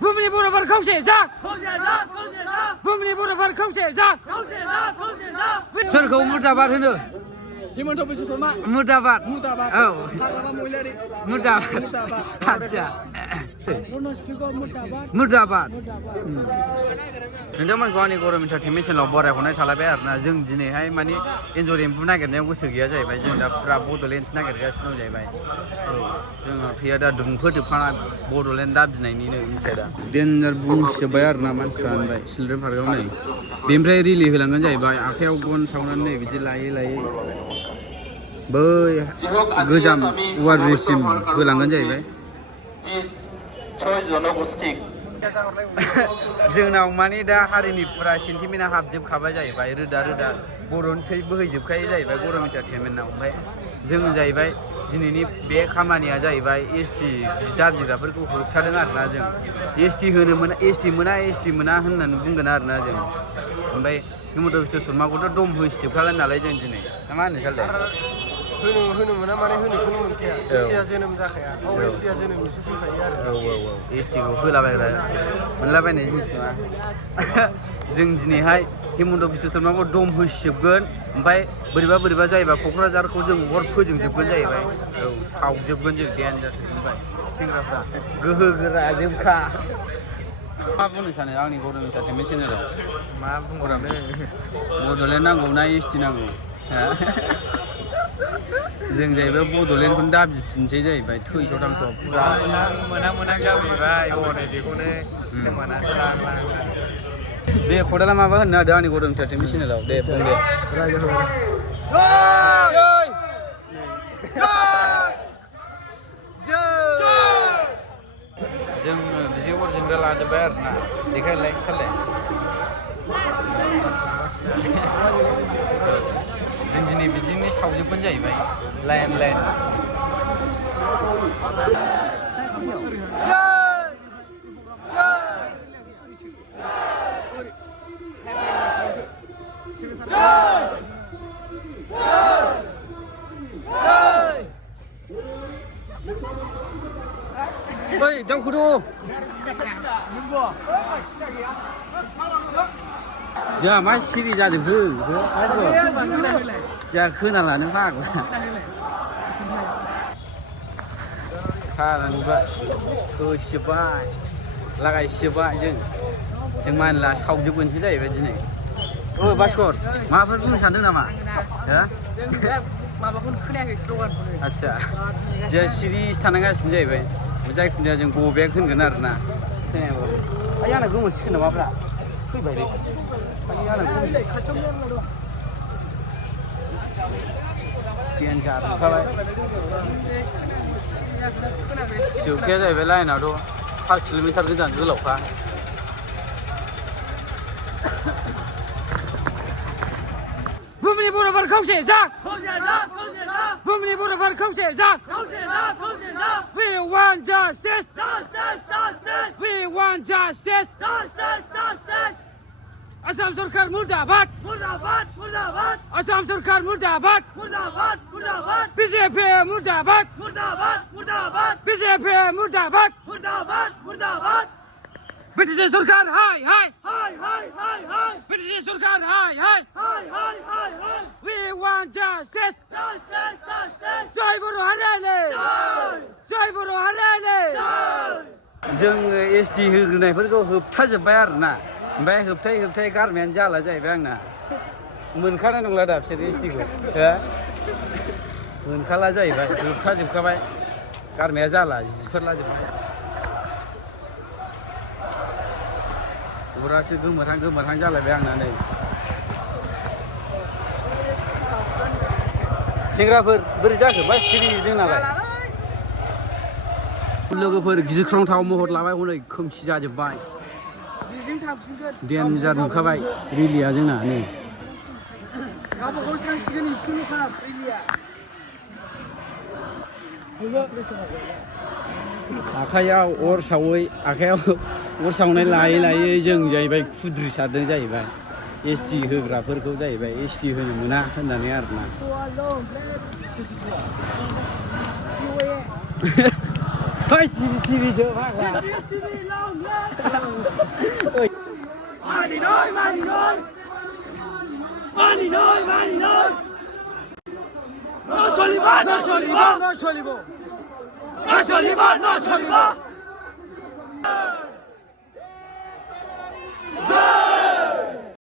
बुहुमनि बर'फोर खौसे जा बुहुमनि बर'फोर खौसे जा सोरखौ मुर्दाबाद होनो हिमन्त बिश्व शर्मा मुर्दाबाद औ मुर्दाबाद आच्छा मुर्दाबाद नोंथांमोनखौ आंनि गरम इन्टारटेनमेन्ट चेनेलाव बरायहरनाय थालायबाय आरोना जों दिनैहाय माने एन्जर एम्बु नागिरनायाव गोसो गैया जाहैबाय जों दा फुरा बड'लेण्डसो नागिरगासिनो दं जाहैबाय औ जोंनाव थैया दा दुंफोजोबखानाय बड'लेण्ड दाबिनायनिनो मिथिया दा डेन्जार बुंजोब्बाय आरोना मानसिफ्रा होनबाय चिलड्रेन पार्कआव नै बेनिफ्राय रिलि होलांगोन जाहैबाय आखायाव गन सावनानै नै बिदि लायै लायै बै गोजाम वार ब्रिजसिम होलांगोन जाहैबाय जोंनाव माने दा हारिनि फुरा सेन्टिमेन्टआ हाबजोबखाबाय जाहैबाय रोदा रोदा बर'नि थै बोहैजोबखायो जाहैबाय गरम इन्टारटेनमेन्टआव ओमफ्राय जों जाहैबाय दिनैनि बे खामानिया जाहैबाय एसटि बिदा बिग्राफोरखौ होबथादों आरोना जों एसटि होनो मोना एसटि मोना होननानै बुंगोन आरोना जों ओमफ्राय हिमन्त बिश्व शर्माखौथ' दम होसिजोबखागोन नालाय जों दिनै ना मा होनो सालथे होनो मोना माने होनोखौनो मोनखाया एसटिआ जोनोम जाखाया एसटिआ जोनोमनिसो फैखायो आरो औ एसटिखौ होलाबायग्रा मोनलाबायनाय जिनिस नङा जों दिनैहाय हिमन्त बिश्व शर्माखौ दम होसिजोबगोन ओमफ्राय बोरैबा जायोबा क'क्राझारखौ जों अर फोजोंजोबगोन जाहैबाय औ सावजोबगोन जों देन्जारसो मोनबाय सेंग्राफ्रा गोहो गोरा जोबखा मा बुंनो सानो आंनि गरम इन्टारटेनमेन्ट चेनेलाव मा बुंहरानो बड'लेण्ड नांगौ ना एसटि नांगौ जों जाहैबाय बड'लेण्डखौनो दाबिफिनसै जाहैबाय थैस' थांस' फुरा मोना जाबैबाय हनै बेखौनो मोनासै दे खदाला माबा होननो हादों आंनि गरम इन्टारटेनमेन्ट चेनेलाव दे बुं दे जों बिदि अर जोंग्रा लाजोब्बाय आरोना देखायलाय खालाय जों दिनै बिदिनो सावजोबगोन जाहैबाय लाइन ओइ दाउखौथ' जोंहा मा सिरि जाजोबखो जोंहा खोनालानो फाग्ला नुबाय होसिजोब्बाय लागायसिजोब्बाय जों मानला सावजोबगोनसो जाहैबाय दिनै ओ भास्कर माबाफोर बुंनो सानदों नामा माबाखौनो खोनायाखै स्ल'गानखौनो आच्छा जोंहा सिरि थानांगासिनो जाहैबाय जायखिजाया जों गो बेक होनगोन आरोना खोनायाबाबो आइ आंना गोमोरसिगोन नामाफ्रा फैबाय रे देन्जार ओंखारबाय जोबखाया जाहैबाय लाइनाथ' 5 किल'मिटार गोजान गोलावखा बुहुमनि बर'फोर खौसे जा बुहुमनि बर'फोर खौसे जा We want justice We want justice Assam सरकार मुर्दाबाद आसाम सरकार मुर्दाबाद बीजेपी मुर्दाबाद बीजेपी मुर्दाबाद ब्रिटिश सरकार हाय ब्रिटिश सरकार हाय We want justice जय बर' हारियाले जय बर' हारियाले जों एसटि होग्रोनायफोरखौ होबथाजोब्बाय आरोना ओमफ्राय होबथायै गारमायानो जाला जाहैबाय आंना मोनखानाय नंला दा बिसोर एसटिखौ मोनखाला जाहैबाय होबथाजोबखाबाय गारमाया जाला जिफोरलाजोब्बाय अरासो गोमोरहां जालायबाय आंना नै सेंग्राफोर बोरै जाखो बा सिरि जोंनालाय लोगोफोर गिख्रंथाव महर लाबाय हनै खोमसि जाजोब्बाय देन्जार नुखाबाय रिलिया जोंना नै गावबागावसो थांसिगोन इसेल'खा रिलिया आखाइयाव अर सावनाय लायै जों जाहैबाय खुद्रि सारदों जाहैबाय एसटि होग्राफोरखौ जाहैबाय एसटि होनो मोना होननानै आरोना เฮ้ยซีทีวีเยอะมากเลย No, Soliva!